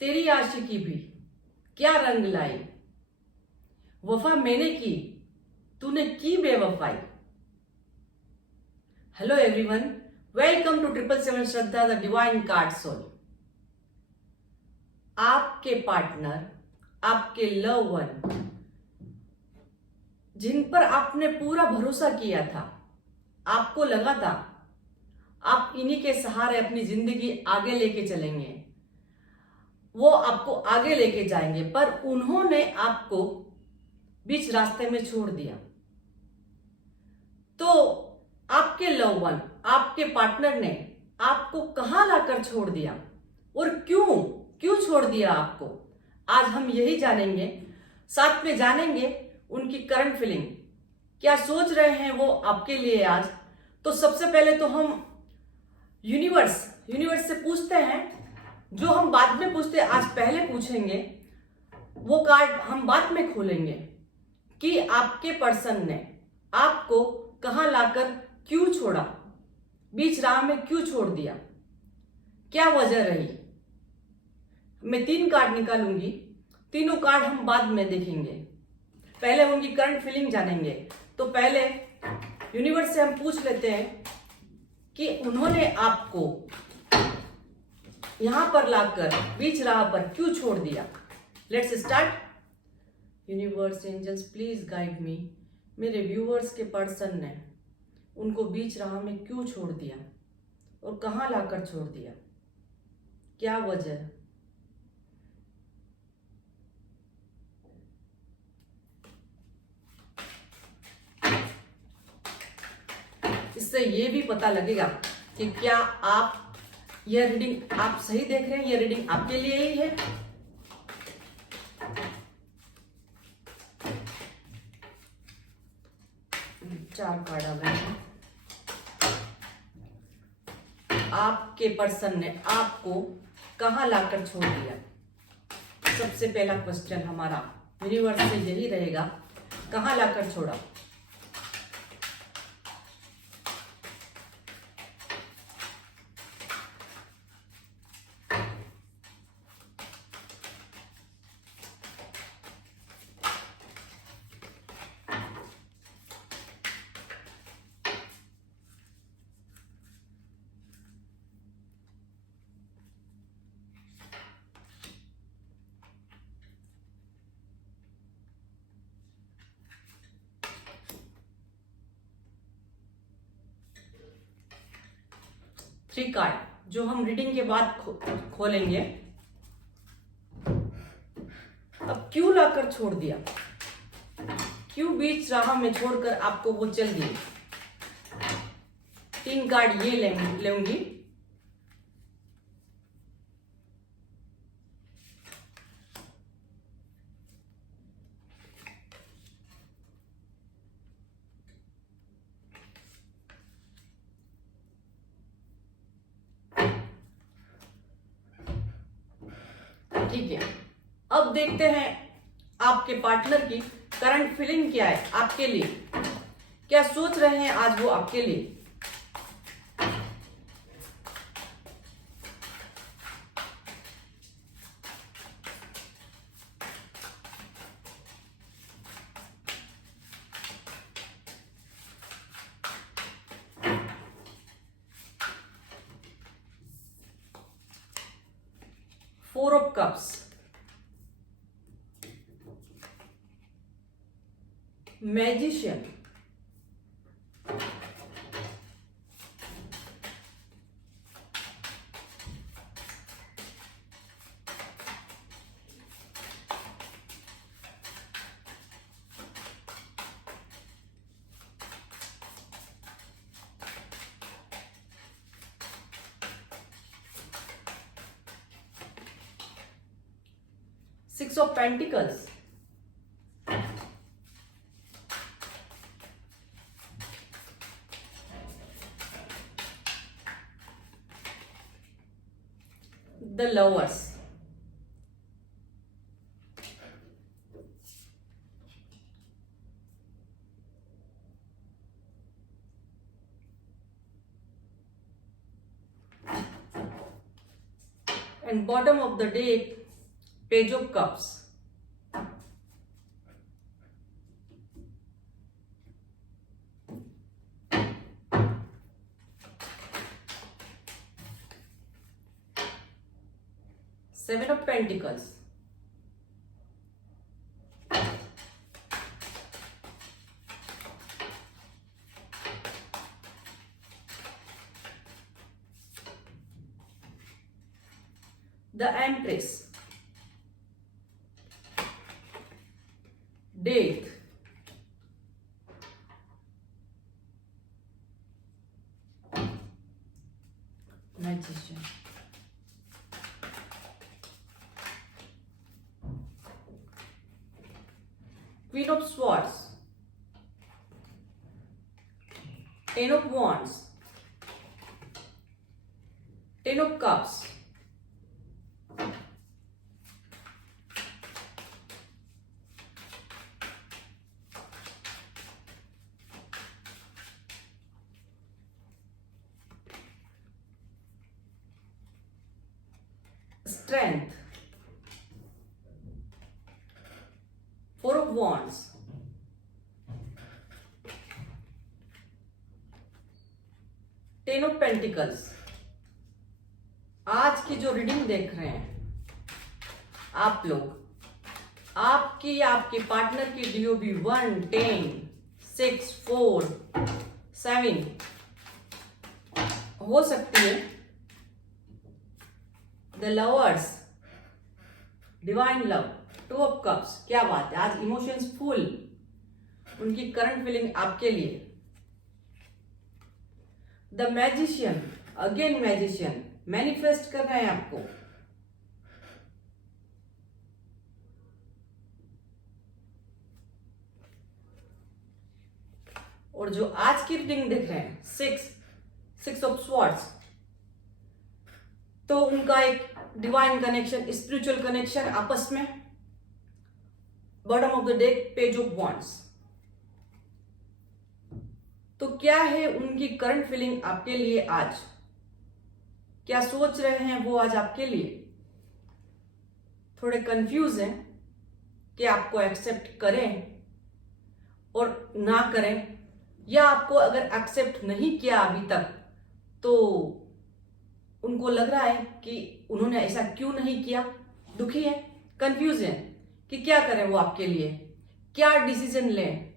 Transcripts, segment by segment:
तेरी आशिकी भी क्या रंग लाई, वफा मैंने की तूने की बेवफाई। Hello everyone, welcome to 777 Shraddha the divine card soul. आपके पार्टनर, आपके लव वन, जिन पर आपने पूरा भरोसा किया था, आपको लगा था आप इन्हीं के सहारे अपनी जिंदगी आगे लेके चलेंगे, वो आपको आगे लेके जाएंगे, पर उन्होंने आपको बीच रास्ते में छोड़ दिया। तो आपके लव वन, आपके पार्टनर ने आपको कहां लाकर छोड़ दिया और क्यों क्यों छोड़ दिया आपको, आज हम यही जानेंगे। साथ में जानेंगे उनकी करंट फीलिंग, क्या सोच रहे हैं वो आपके लिए आज। तो सबसे पहले तो हम यूनिवर्स से पूछते हैं, जो हम बाद में पूछते आज पहले पूछेंगे। वो कार्ड हम बाद में खोलेंगे कि आपके पर्सन ने आपको कहां लाकर क्यों छोड़ा, बीच राह में क्यों छोड़ दिया, क्या वजह रही। मैं 3 कार्ड निकालूंगी, तीनों कार्ड हम बाद में देखेंगे, पहले उनकी करंट फीलिंग जानेंगे। तो पहले यूनिवर्स से हम पूछ लेते हैं कि उन्होंने आपको यहां पर लाकर बीच राह पर क्यों छोड़ दिया। Let's start. Universe, angels, please guide me. मेरे व्यूअर्स के पर्सन ने उनको बीच राह में क्यों छोड़ दिया और कहां लाकर छोड़ दिया, क्या वजह। इससे ये भी पता लगेगा कि क्या आप यह रीडिंग आप सही देख रहे हैं, यह रीडिंग आपके लिए ही है। चार कार्ड आ गए हैं। आपके पर्सन ने आपको कहां लाकर छोड़ दिया। सबसे पहला क्वेश्चन हमारा यूनिवर्स से यही रहेगा, कहां लाकर छोड़ा। थ्री कार्ड जो हम रीडिंग के बाद खोलेंगे। अब क्यों लाकर छोड़ दिया, क्यों बीच राह में छोड़कर आपको वो चल गई। 3 कार्ड ये लेंगी। ठीक है, अब देखते हैं आपके पार्टनर की करंट फीलिंग क्या है आपके लिए, क्या सोच रहे हैं आज वो आपके लिए। Four of Cups, Magician, Six of Pentacles, the Lovers, and bottom of the deck page of cups, seven of pentacles, the Empress, Death, Magician, Queen of Swords, Ten of Wands, Ten of Cups, Strength, Four of Wands, Ten of Pentacles। आज की जो reading देख रहे हैं आप लोग, आपकी या आपके पार्टनर की डीओबी 1, 10, 6, 4, 7 हो सकती है। The lovers, divine love, two of cups. क्या बात है, आज इमोशंस फुल, उनकी करंट फीलिंग आपके लिए। The magician, again magician, manifest कर रहे हैं आपको। और जो आज की रीडिंग देख रहे हैं, सिक्स ऑफ स्वॉर्ड्स, तो उनका एक डिवाइन कनेक्शन, स्पिरिचुअल कनेक्शन आपस में। Bottom of the deck, page of wands. तो क्या है उनकी करंट फीलिंग आपके लिए आज, क्या सोच रहे हैं वो आज आपके लिए? थोड़े कंफ्यूज हैं कि आपको एक्सेप्ट करें और ना करें, या आपको अगर एक्सेप्ट नहीं किया अभी तक तो उनको लग रहा है कि उन्होंने ऐसा क्यों नहीं किया, दुखी है, कंफ्यूज है कि क्या करें वो आपके लिए, क्या डिसीजन लें।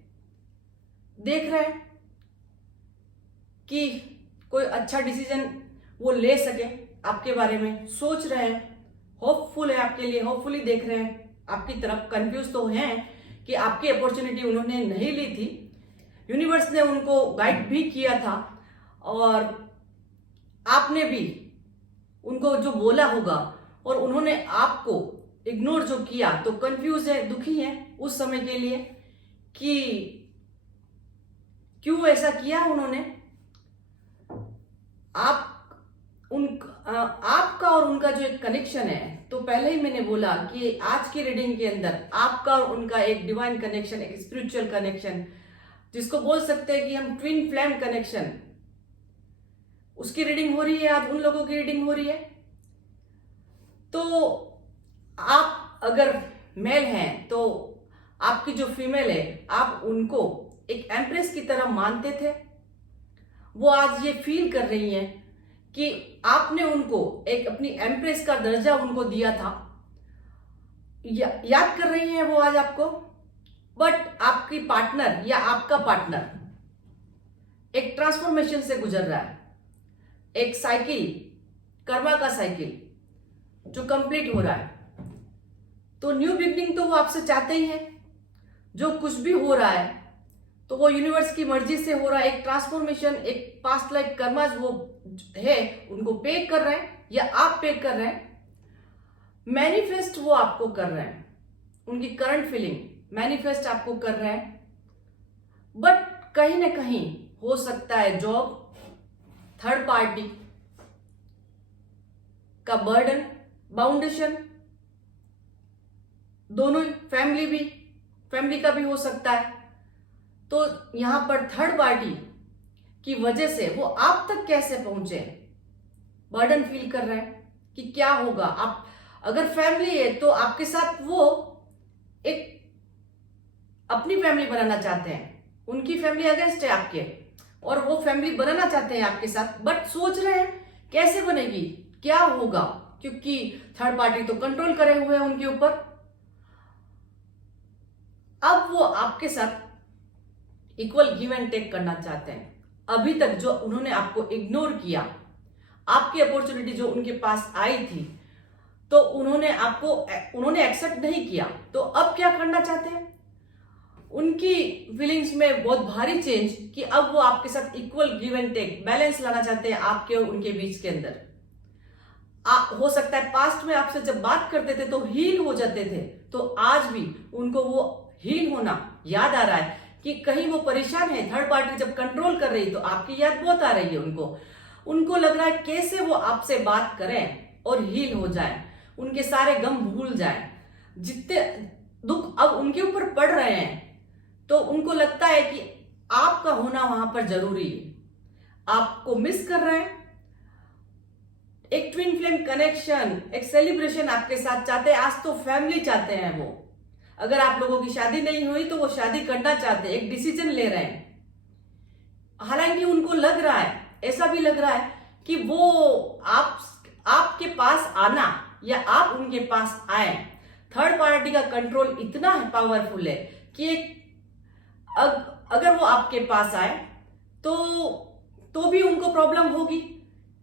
देख रहे हैं कि कोई अच्छा डिसीजन वो ले सके आपके बारे में, सोच रहे हैं, होपफुल है आपके लिए, होपफुली देख रहे हैं आपकी तरफ। कंफ्यूज तो हैं कि आपकी अपॉर्चुनिटी उन्होंने नहीं ली थी, यूनिवर्स ने उनको गाइड भी किया था और आपने भी उनको जो बोला होगा और उन्होंने आपको इग्नोर जो किया, तो कंफ्यूज है, दुखी है उस समय के लिए कि क्यों ऐसा किया उन्होंने। आपका और उनका जो एक कनेक्शन है, तो पहले ही मैंने बोला कि आज की रीडिंग के अंदर आपका और उनका एक डिवाइन कनेक्शन, एक स्पिरिचुअल कनेक्शन, जिसको बोल सकते हैं कि हम ट्विन फ्लेम कनेक्शन, उसकी रीडिंग हो रही है आज, उन लोगों की रीडिंग हो रही है। तो आप अगर मेल हैं तो आपकी जो फीमेल है, आप उनको एक एम्प्रेस की तरह मानते थे, वो आज ये फील कर रही हैं कि आपने उनको एक अपनी एम्प्रेस का दर्जा उनको दिया था, याद कर रही हैं वो आज आपको। बट आपकी पार्टनर या आपका पार्टनर एक ट्रांसफॉर्मेशन से गुजर रहा है, एक साइकिल, कर्मा का साइकिल जो कंप्लीट हो रहा है। तो न्यू बिगनिंग तो वो आपसे चाहते ही हैं, जो कुछ भी हो रहा है तो वो यूनिवर्स की मर्जी से हो रहा है। एक ट्रांसफॉर्मेशन, एक पास्ट लाइफ कर्माज वो है, उनको पे कर रहे हैं या आप पे कर रहे हैं। मैनिफेस्ट वो आपको कर रहे हैं, उनकी करंट फीलिंग मैनिफेस्ट आपको कर रहे हैं। बट कहीं ना कहीं हो सकता है जॉब, थर्ड पार्टी का बर्डन, बाउंडेशन, दोनों, फैमिली का भी हो सकता है। तो यहां पर थर्ड पार्टी की वजह से वो आप तक कैसे पहुंचे, बर्डन फील कर रहे हैं कि क्या होगा। अगर फैमिली है तो आपके साथ वो एक अपनी फैमिली बनाना चाहते हैं, उनकी फैमिली अगेंस्ट है आपके, और वो फैमिली बनाना चाहते हैं आपके साथ, बट सोच रहे हैं कैसे बनेगी, क्या होगा, क्योंकि थर्ड पार्टी तो कंट्रोल करे हुए हैं उनके ऊपर। अब वो आपके साथ इक्वल गिव एंड टेक करना चाहते हैं। अभी तक जो उन्होंने आपको इग्नोर किया, आपकी अपॉर्चुनिटी जो उनके पास आई थी, तो उन्होंने एक्सेप्ट नहीं किया, तो अब क्या करना चाहते हैं, उनकी फीलिंग्स में बहुत भारी चेंज कि अब वो आपके साथ equal give and take, balance लाना चाहते हैं आपके और उनके बीच के अंदर। हो सकता है पास्ट में आपसे जब बात करते थे तो हील हो जाते थे, तो आज भी उनको वो हील होना याद आ रहा है कि कहीं वो परेशान है, थर्ड पार्टी जब कंट्रोल कर रही तो आपकी याद बहुत आ रही है उनको लग रहा है कैसे वो आपसे बात करें और हील हो जाए, उनके सारे गम भूल जाए, जितने दुख अब उनके ऊपर पड़ रहे हैं, तो उनको लगता है कि आपका होना वहां पर जरूरी है, आपको मिस कर रहे हैं। एक ट्विन फ्लेम कनेक्शन, एक सेलिब्रेशन आपके साथ चाहते हैं। आज तो फैमिली चाहते हैं वो, अगर आप लोगों की शादी नहीं हुई तो वो शादी करना चाहते हैं, एक डिसीजन ले रहे हैं। हालांकि उनको लग रहा है, ऐसा भी लग रहा है कि वो आपके पास आना या आप उनके पास आए, थर्ड पार्टी का कंट्रोल इतना है, पावरफुल है कि अगर वो आपके पास आए तो भी उनको प्रॉब्लम होगी,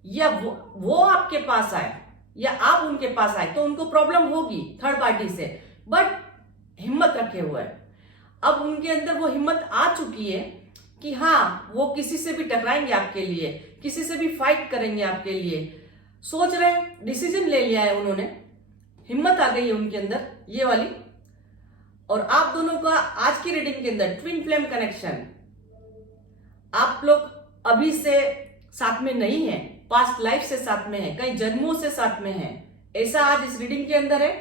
या वो आपके पास आए या आप उनके पास आए तो उनको प्रॉब्लम होगी थर्ड पार्टी से, बट हिम्मत रखे हुए हैं। अब उनके अंदर वो हिम्मत आ चुकी है कि हाँ, वो किसी से भी टकराएंगे आपके लिए, किसी से भी फाइट करेंगे आपके लिए, सोच रहे हैं, डिसीजन ले लिया है उन्होंने, हिम्मत आ गई है उनके अंदर ये वाली। और आप दोनों का आज की रीडिंग के अंदर ट्विन फ्लेम कनेक्शन, आप लोग अभी से साथ में नहीं है, पास्ट लाइफ से साथ में है, कई जन्मों से साथ में है, ऐसा आज इस रीडिंग के अंदर है।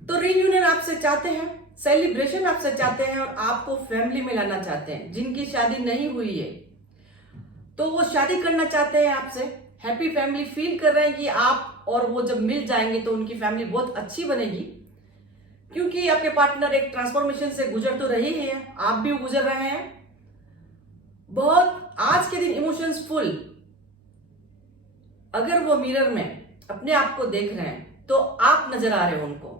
तो रीयूनियन आपसे चाहते हैं, सेलिब्रेशन आपसे चाहते हैं, और आपको फैमिली में लाना चाहते हैं। जिनकी शादी नहीं हुई है तो वो शादी करना चाहते हैं आपसे, हैप्पी फैमिली फील कर रहे हैं कि आप और वो जब मिल जाएंगे तो उनकी फैमिली बहुत अच्छी बनेगी, क्योंकि आपके पार्टनर एक ट्रांसफॉर्मेशन से गुजर तो रही है, आप भी गुजर रहे हैं। बहुत आज के दिन इमोशंस फुल, अगर वो मिरर में अपने आप को देख रहे हैं तो आप नजर आ रहे हो उनको,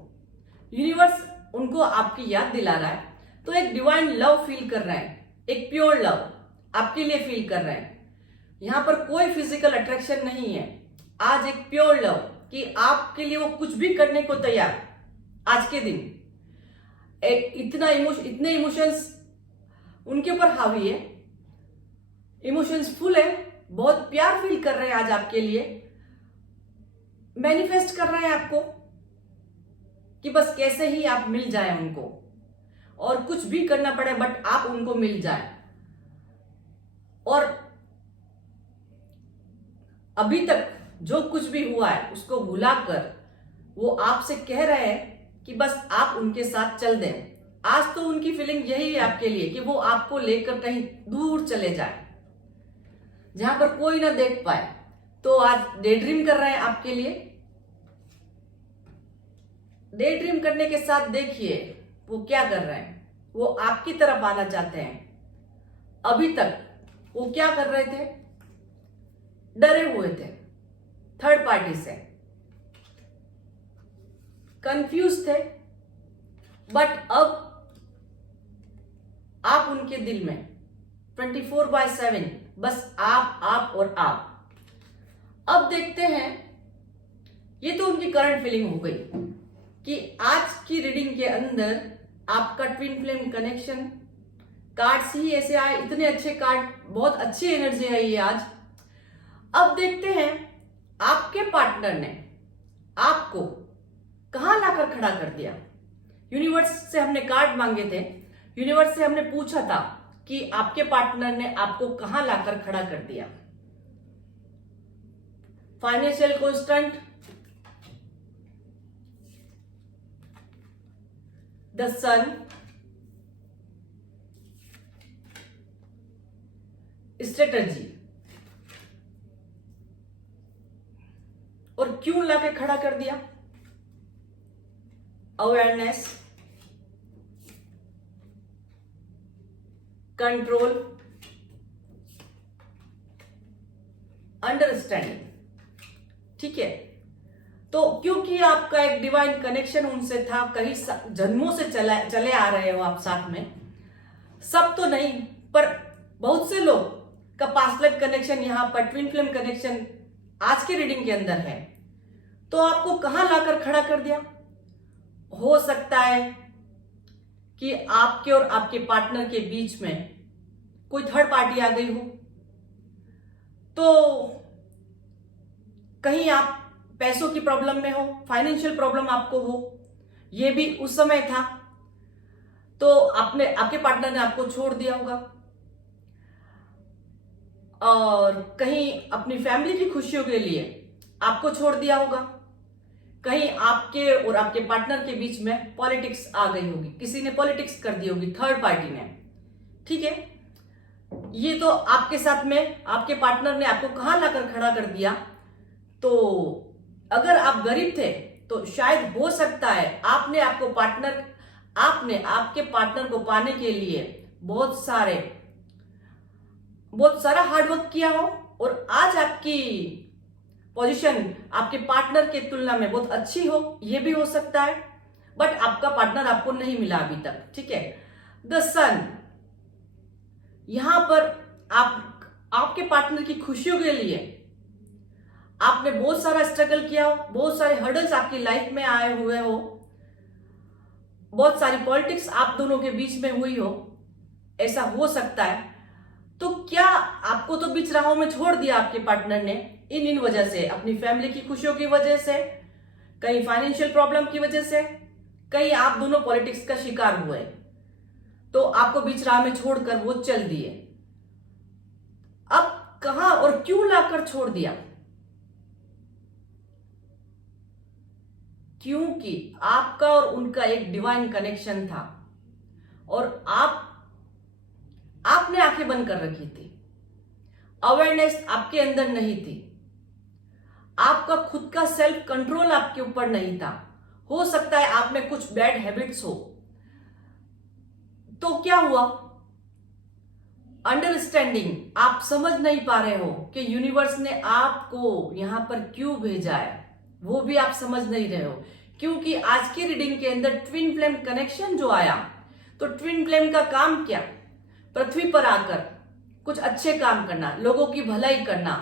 यूनिवर्स उनको आपकी याद दिला रहा है, तो एक डिवाइन लव फील कर रहे हैं, एक प्योर लव आपके लिए फील कर रहे हैं। यहां पर कोई फिजिकल अट्रैक्शन नहीं है, आज एक प्योर लव कि आपके लिए वो कुछ भी करने को तैयार। आज के दिन इतने इमोशंस उनके ऊपर हावी है, इमोशंस फुल है, बहुत प्यार फील कर रहे हैं आज आपके लिए, मैनिफेस्ट कर रहे हैं आपको कि बस कैसे ही आप मिल जाए उनको, और कुछ भी करना पड़े बट आप उनको मिल जाए। और अभी तक जो कुछ भी हुआ है उसको भुलाकर वो आपसे कह रहे हैं कि बस आप उनके साथ चल दें। आज तो उनकी फीलिंग यही है आपके लिए कि वो आपको लेकर कहीं दूर चले जाए, जहां पर कोई ना देख पाए। तो आज डे ड्रीम कर रहे हैं आपके लिए। डे ड्रीम करने के साथ देखिए वो क्या कर रहे हैं, वो आपकी तरफ आना चाहते हैं। अभी तक वो क्या कर रहे थे, डरे हुए थे थर्ड पार्टी से, कंफ्यूज थे, बट अब आप उनके दिल में 24/7 बस आप और आप। अब देखते हैं, ये तो उनकी करंट फीलिंग हो गई कि आज की रीडिंग के अंदर आपका ट्विन फ्लेम कनेक्शन, कार्ड्स ही ऐसे आए, इतने अच्छे कार्ड, बहुत अच्छी एनर्जी है ये आज। अब देखते हैं आपके पार्टनर ने आपको कहां लाकर खड़ा कर दिया। यूनिवर्स से हमने कार्ड मांगे थे, यूनिवर्स से हमने पूछा था कि आपके पार्टनर ने आपको कहां लाकर खड़ा कर दिया। Financial constant, the sun, strategy, और क्यों लाके खड़ा कर दिया? Awareness, control, understanding. ठीक है, तो क्योंकि आपका एक डिवाइन कनेक्शन उनसे था, कई जन्मों से चले आ रहे हो आप साथ में, सब तो नहीं पर बहुत से लोग का पास्ट लाइफ कनेक्शन यहां पर ट्विन फ्लेम कनेक्शन आज के रीडिंग के अंदर है। तो आपको कहां लाकर खड़ा कर दिया? हो सकता है कि आपके और आपके पार्टनर के बीच में कोई थर्ड पार्टी आ गई हो, तो कहीं आप पैसों की प्रॉब्लम में हो, फाइनेंशियल प्रॉब्लम आपको हो, यह भी उस समय था, तो आपके पार्टनर ने आपको छोड़ दिया होगा, और कहीं अपनी फैमिली की खुशियों के लिए आपको छोड़ दिया होगा, कहीं आपके और आपके पार्टनर के बीच में पॉलिटिक्स आ गई होगी, किसी ने पॉलिटिक्स कर दी होगी, थर्ड पार्टी ने। ठीक है, ये तो आपके साथ में आपके पार्टनर ने आपको कहां लाकर खड़ा कर दिया। तो अगर आप गरीब थे तो शायद हो सकता है आपने आपके पार्टनर को पाने के लिए बहुत सारा हार्डवर्क किया हो, और आज आपकी पोजीशन आपके पार्टनर के तुलना में बहुत अच्छी हो, यह भी हो सकता है, बट आपका पार्टनर आपको नहीं मिला अभी तक। ठीक है, द सन, यहां पर आपके पार्टनर की खुशियों के लिए आपने बहुत सारा स्ट्रगल किया हो, बहुत सारे हर्डल्स आपकी लाइफ में आए हुए हो, बहुत सारी पॉलिटिक्स आप दोनों के बीच में हुई हो, ऐसा हो सकता है। तो क्या आपको तो बीच राहों में छोड़ दिया आपके पार्टनर ने इन वजह से, अपनी फैमिली की खुशियों की वजह से, कहीं फाइनेंशियल प्रॉब्लम की वजह से, कहीं आप दोनों पॉलिटिक्स का शिकार हुए, तो आपको बीच राह में छोड़कर वो चल दिए। अब कहां और क्यों लाकर छोड़ दिया? क्योंकि आपका और उनका एक डिवाइन कनेक्शन था, और आपने आंखें बंद कर रखी थी, अवेयरनेस आपके अंदर नहीं थी, आपका खुद का सेल्फ कंट्रोल आपके ऊपर नहीं था। हो सकता है आप में कुछ बैड हैबिट्स हो। तो क्या हुआ? अंडरस्टैंडिंग, आप समझ नहीं पा रहे हो कि यूनिवर्स ने आपको यहां पर क्यों भेजा है, वो भी आप समझ नहीं रहे हो। क्योंकि आज की रीडिंग के अंदर ट्विन फ्लेम कनेक्शन जो आया, तो ट्विन फ्लेम का काम क्या? पृथ्वी पर आकर कुछ अच्छे काम करना, लोगों की भलाई करना,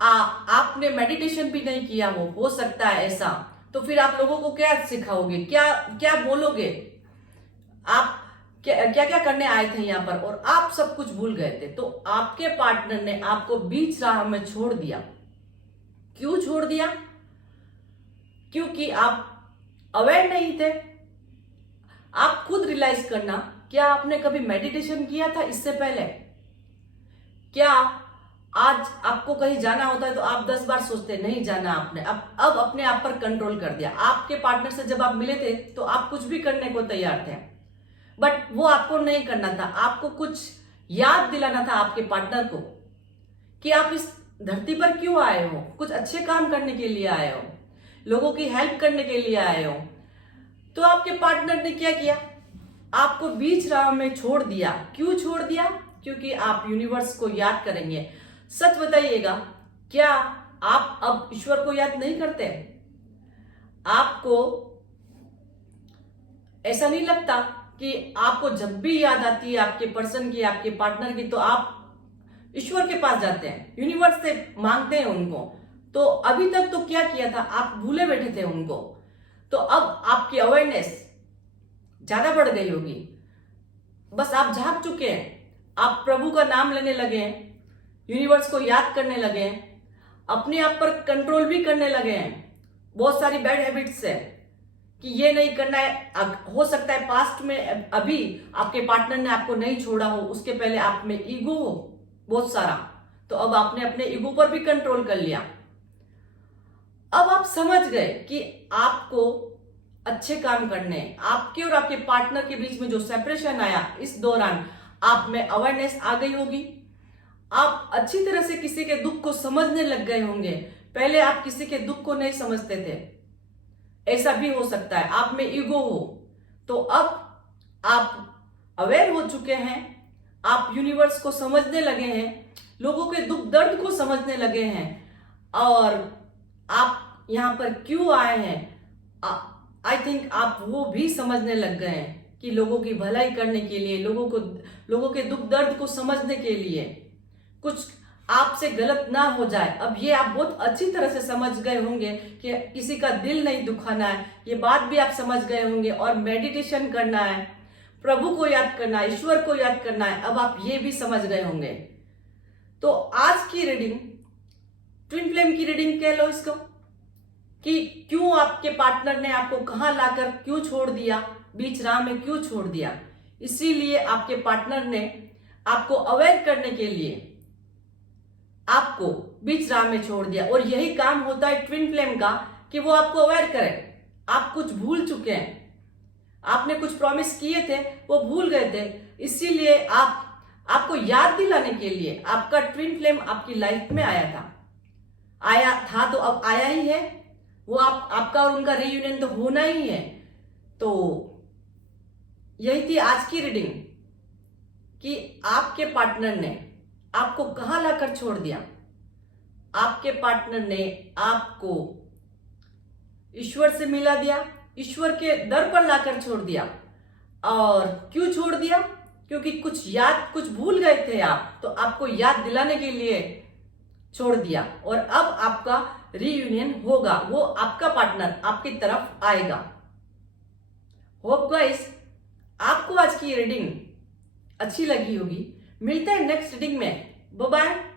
आपने मेडिटेशन भी नहीं किया हो सकता है ऐसा, तो फिर आप लोगों को क्या सिखाओगे, क्या बोलोगे? आप क्या क्या करने आए थे यहां पर, और आप सब कुछ भूल गए थे। तो आपके पार्टनर ने आपको बीच राह में छोड़ दिया। क्यों छोड़ दिया? क्योंकि आप अवेयर नहीं थे। आप खुद रियलाइज करना, क्या आपने कभी मेडिटेशन किया था इससे पहले? क्या आज आपको कहीं जाना होता है तो आप 10 बार सोचते नहीं जाना आपने, अब अपने आप पर कंट्रोल कर दिया। आपके पार्टनर से जब आप मिले थे तो आप कुछ भी करने को तैयार थे, बट वो आपको नहीं करना था। आपको कुछ याद दिलाना था आपके पार्टनर को कि आप इस धरती पर क्यों आए हो, कुछ अच्छे काम करने के लिए आए हो, लोगों की हेल्प करने के लिए आए हो। तो आपके पार्टनर ने क्या किया? आपको बीच राह में छोड़ दिया। क्यों छोड़ दिया? क्योंकि आप यूनिवर्स को याद करेंगे। सच बताइएगा, क्या आप अब ईश्वर को याद नहीं करते? आपको ऐसा नहीं लगता कि आपको जब भी याद आती है आपके पर्सन की, आपके पार्टनर की, तो आप ईश्वर के पास जाते हैं, यूनिवर्स से मांगते हैं उनको? तो अभी तक तो क्या किया था? आप भूले बैठे थे उनको। तो अब आपकी अवेयरनेस ज्यादा बढ़ गई होगी, बस आप जाग चुके हैं, आप प्रभु का नाम लेने लगे हैं, यूनिवर्स को याद करने लगे हैं, अपने आप पर कंट्रोल भी करने लगे हैं। बहुत सारी बैड हैबिट्स है कि ये नहीं करना है। हो सकता है पास्ट में अभी आपके पार्टनर ने आपको नहीं छोड़ा हो, उसके पहले आप में ईगो हो बहुत सारा, तो अब आपने अपने ईगो पर भी कंट्रोल कर लिया। अब आप समझ गए कि आपको अच्छे काम करने, आपके और आपके पार्टनर के बीच में जो सेपरेशन आया, इस दौरान आप में अवेयरनेस आ गई होगी। आप अच्छी तरह से किसी के दुख को समझने लग गए होंगे। पहले आप किसी के दुख को नहीं समझते थे। ऐसा भी हो सकता है आप में ईगो हो, तो अब आप अवेयर हो चुके हैं, आप यूनिवर्स को समझने लगे हैं, लोगों के दुख दर्द को समझने लगे हैं, और आप यहां पर क्यों आए हैं आई थिंक आप वो भी समझने लग गए हैं कि लोगों की भलाई करने के लिए, लोगों के दुख दर्द को समझने के लिए, कुछ आपसे गलत ना हो जाए। अब ये आप बहुत अच्छी तरह से समझ गए होंगे कि किसी का दिल नहीं दुखाना है, ये बात भी आप समझ गए होंगे। और मेडिटेशन करना है, प्रभु को याद करना है, ईश्वर को याद करना है, अब आप ये भी समझ गए होंगे। तो आज की रीडिंग ट्विन फ्लेम की रीडिंग कह लो इसको, कि क्यों आपके पार्टनर ने आपको कहां लाकर क्यों छोड़ दिया, बीच राह में क्यों छोड़ दिया। इसीलिए आपके पार्टनर ने आपको अवॉइड करने के लिए आपको बीच राह में छोड़ दिया। और यही काम होता है ट्विन फ्लेम का, कि वो आपको अवॉइड करे। आप कुछ भूल चुके हैं, आपने कुछ प्रॉमिस किए थे वो भूल गए थे, इसीलिए आपको याद दिलाने के लिए आपका ट्विन फ्लेम आपकी लाइफ में आया था तो अब आया ही है। वो आपका और उनका रीयूनियन तो होना ही है। तो यही थी आज की रीडिंग, कि आपके पार्टनर ने आपको कहां लाकर छोड़ दिया। आपके पार्टनर ने आपको ईश्वर से मिला दिया, ईश्वर के दर पर लाकर छोड़ दिया। और क्यों छोड़ दिया? क्योंकि कुछ भूल गए थे आप, तो आपको याद दिलाने के लिए छोड़ दिया। और अब आपका रीयूनियन होगा, वो आपका पार्टनर आपकी तरफ आएगा। होप गाइस आपको आज की रीडिंग अच्छी लगी होगी। मिलते हैं नेक्स्ट रीडिंग में। Bye bye.